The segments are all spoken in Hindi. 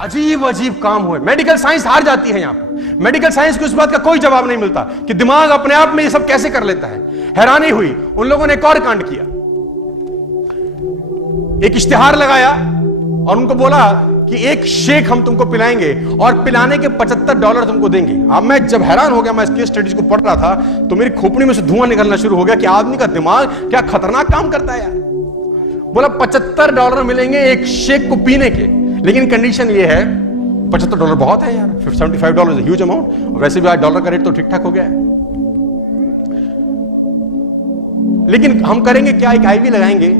अजीब अजीब काम हुए। मेडिकल साइंस हार जाती है यहां पर। मेडिकल साइंस को इस बात का कोई जवाब नहीं मिलता कि दिमाग अपने आप में ये सब कैसे कर लेता है। हैरानी हुई। उन लोगों ने एक और कांड किया, एक इश्तिहार लगाया और उनको बोला कि एक शेक हम तुमको पिलाएंगे और पिलाने के $75 तुमको देंगे। अब मैं जब हैरान हो गया, मैं केस स्टडीज को पढ़ रहा था तो मेरी खोपड़ी में से धुआं निकलना शुरू हो गया कि आदमी का दिमाग क्या खतरनाक काम करता है यार। बोला $75 मिलेंगे एक शेक को पीने के, लेकिन कंडीशन ये है, $75 बहुत है यार, $75 ह्यूज अमाउंट। वैसे भी आज डॉलर का रेट तो ठीक ठाक हो गया है। लेकिन हम करेंगे क्या, एक आईवी लगाएंगे।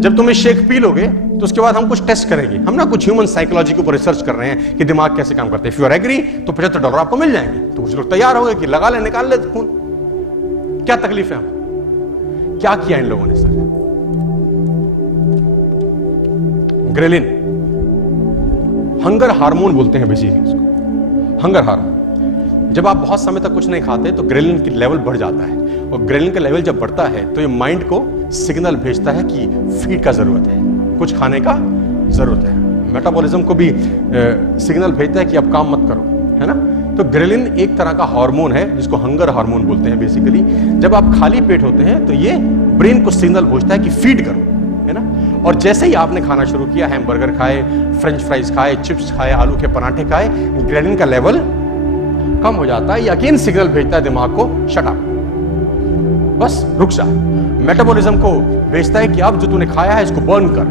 जब तुम शेक पी लोगे तो उसके बाद हम कुछ टेस्ट करेंगे। हम ना कुछ ह्यूमन साइकोलॉजी के ऊपर रिसर्च कर रहे हैं कि दिमाग कैसे काम करते हैं। इफ यू आर एग्री तो $75 आपको मिल जाएंगे। तो कुछ लोग तैयार हो गए कि लगा ले, निकाल ले खून, क्या तकलीफ है। हम क्या किया इन लोगों ने सर, ग्रेलिन, हंगर हार्मोन बोलते हैं बेसिकली इसको, हंगर हार्मोन। जब आप बहुत समय तक कुछ नहीं खाते तो ग्रेलिन की लेवल बढ़ जाता है, और ग्रेलिन का लेवल जब बढ़ता है तो ये माइंड को सिग्नल भेजता है कि फीड का जरूरत है, कुछ खाने का जरूरत है। मेटाबॉलिज्म को भी सिग्नल भेजता है कि अब काम मत करो, है ना। तो ग्रेलिन एक तरह का हार्मोन है जिसको हंगर हार्मोन बोलते हैं बेसिकली। जब आप खाली पेट होते हैं तो ये ब्रेन को सिग्नल भेजता है कि फीड करो, है ना। और जैसे ही आपने खाना शुरू किया, हैमबर्गर खाए, फ्रेंच फ्राइज खाए, चिप्स खाए, आलू के पराठे खाए, ग्रेलिन का लेवल कम हो जाता है। ये अगेन सिग्नल भेजता है दिमाग को, शट अप, बस रुक जा। मेटाबॉलिज्म को भेजता है कि अब जो तूने खाया है इसको बर्न कर,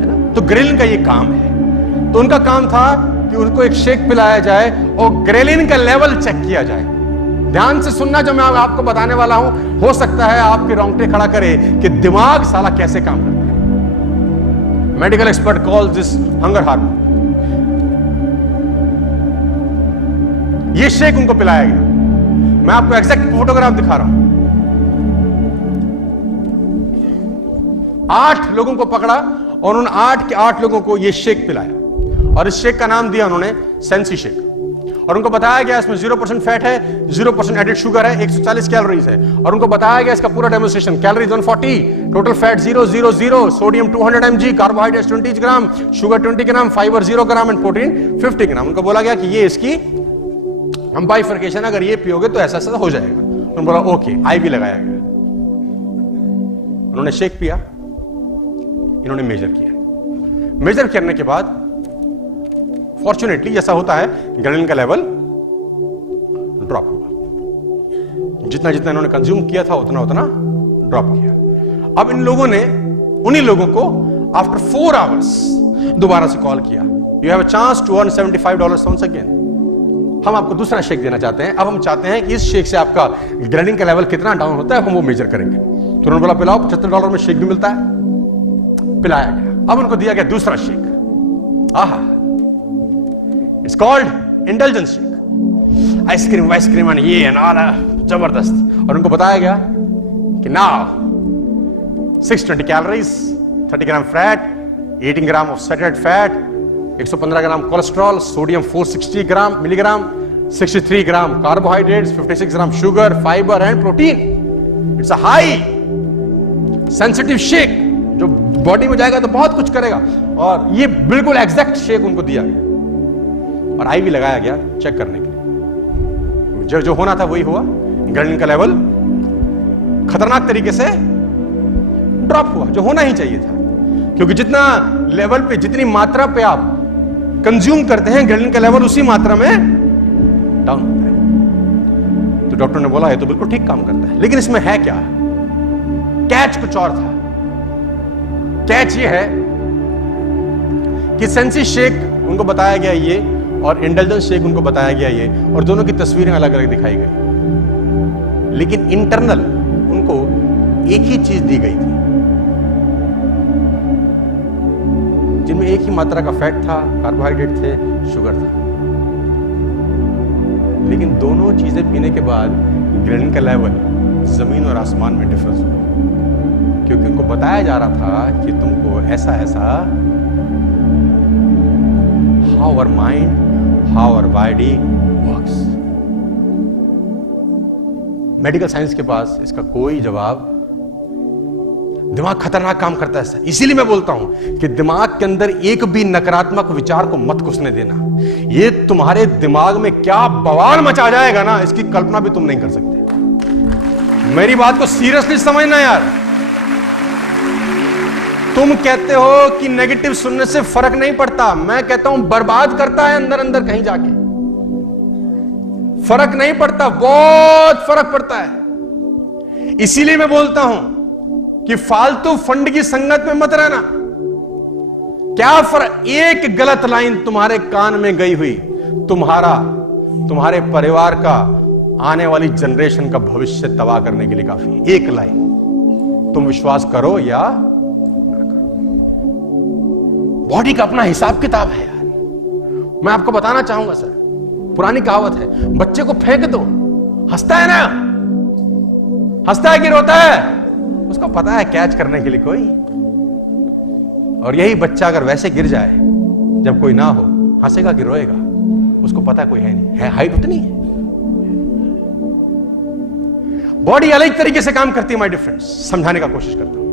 है ना। तो ग्रेलिन का ये काम है। तो उनका काम था कि उनको एक शेक पिलाया जाए और ग्रेलिन का लेवल चेक किया जाए। ध्यान से सुनना जो मैं आपको बताने वाला हूं, हो सकता है आपके रोंगटे खड़ा करे कि दिमाग साला कैसे काम करता है। Medical expert call this hunger hormone. ये शेक उनको पिलाया गया। मैं आपको एग्जैक्ट फोटोग्राफ दिखा रहा हूं। 8 लोगों को पकड़ा और उन 8 के 8 लोगों को यह शेक पिलाया, और इस शेक का नाम दिया उन्होंने सेंसी शेक। और उनको बताया गया इसमें 0% फैट है, 0% एडेड शुगर है, 140 कैलोरीज है। और उनको बताया गया इसका पूरा demonstration, calories 140, total fat 000, sodium 200 mg, carbohydrate 20 gram, sugar 20 gram, fibre 0 gram and protein 50 ग्राम। उनको बोला गया कि ये इसकी हम बाइफर्केशन, अगर ये पियोगे तो ऐसा ऐसा हो जाएगा। उन्होंने बोला ओके, आईवी लगाया गया। उन्होंने शेक पिया, इन्होंने मेजर किया। मेजर करने के बाद फॉर्चुनेटली जैसा होता है, ग्रेलिन का लेवल ड्रॉप हुआ। जितना जितना इन्होंने कंज्यूम किया था उतना उतना ड्रॉप किया। अब इन लोगों ने उन्हीं लोगों को आफ्टर 4 आवर्स दोबारा से कॉल किया, you have a chance to earn $75 once again. हम आपको दूसरा शेक देना चाहते हैं। अब हम चाहते हैं कि इस शेक से आपका ग्रेलिन का लेवल कितना डाउन होता है हम वो मेजर करेंगे। तो उन्होंने बोला पिलाओ, $75 में शेक भी मिलता है। पिलाया गया। अब उनको दिया गया दूसरा shake. Aha, it's called indulgence shake. Ice cream वाइसक्रीम एंड ये एंड जबरदस्त। और उनको बताया गया कि now 620 calories, 30 gram fat, 18 gram of saturated fat, 115 gram cholesterol, sodium 460 milligram, 63 gram carbohydrates, 56 gram sugar, fibre and protein. It's a high sensitive shake जो बॉडी में जाएगा तो बहुत कुछ करेगा। और ये बिल्कुल एग्जैक्ट शेक उनको दिया गया और आईवी लगाया गया चेक करने के लिए। जो होना था वही हुआ। ग्रेलिन का लेवल खतरनाक तरीके से ड्रॉप हुआ, जो होना ही चाहिए था, क्योंकि जितना लेवल पे, जितनी मात्रा पे आप कंज्यूम करते हैं, ग्रेलिन का लेवल उसी मात्रा में डाउन होता है। तो डॉक्टर ने बोला ये तो बिल्कुल ठीक काम करता है, लेकिन इसमें है क्या, कैच कुछ और था। कैच ये है कि सेंसी शेक उनको बताया गया ये और इंडल्जेंस शेक उनको बताया गया ये, और दोनों की तस्वीरें अलग अलग दिखाई गई, लेकिन इंटरनल उनको एक ही चीज दी गई थी, जिनमें एक ही मात्रा का फैट था, कार्बोहाइड्रेट थे, शुगर था। लेकिन दोनों चीजें पीने के बाद ग्रेलिन का लेवल जमीन और आसमान में डिफरेंस हुआ, क्योंकि उनको बताया जा रहा था कि तुमको ऐसा ऐसा, how our mind, how our body works. Medical science के पास इसका कोई जवाब दिमाग खतरनाक काम करता है सर। इसीलिए मैं बोलता हूं कि दिमाग के अंदर एक भी नकारात्मक विचार को मत घुसने देना। ये तुम्हारे दिमाग में क्या बवाल मचा जाएगा ना, इसकी कल्पना भी तुम नहीं कर सकते। मेरी बात को सीरियसली समझना यार। तुम कहते हो कि नेगेटिव सुनने से फर्क नहीं पड़ता, मैं कहता हूं बर्बाद करता है अंदर अंदर कहीं जाके। फर्क नहीं पड़ता, बहुत फर्क पड़ता है। इसीलिए मैं बोलता हूं कि फालतू फंड की संगत में मत रहना। क्या फर्क, एक गलत लाइन तुम्हारे कान में गई हुई तुम्हारे परिवार का, आने वाली जनरेशन का भविष्य तबाह करने के लिए काफी है। एक लाइन, तुम विश्वास करो या ना करो। बॉडी का अपना हिसाब किताब है यार। मैं आपको बताना चाहूंगा सर, पुरानी कहावत है, बच्चे को फेंक दो, हंसता है ना, हंसता है कि रोता है, उसको पता है कैच करने के लिए कोई। और यही बच्चा अगर वैसे गिर जाए जब कोई ना हो, हंसेगा कि रोएगा, उसको पता है कोई है नहीं, है हाइट उतनी है। बॉडी अलग तरीके से काम करती है माय डियर फ्रेंड्स, समझाने का कोशिश करता हूं।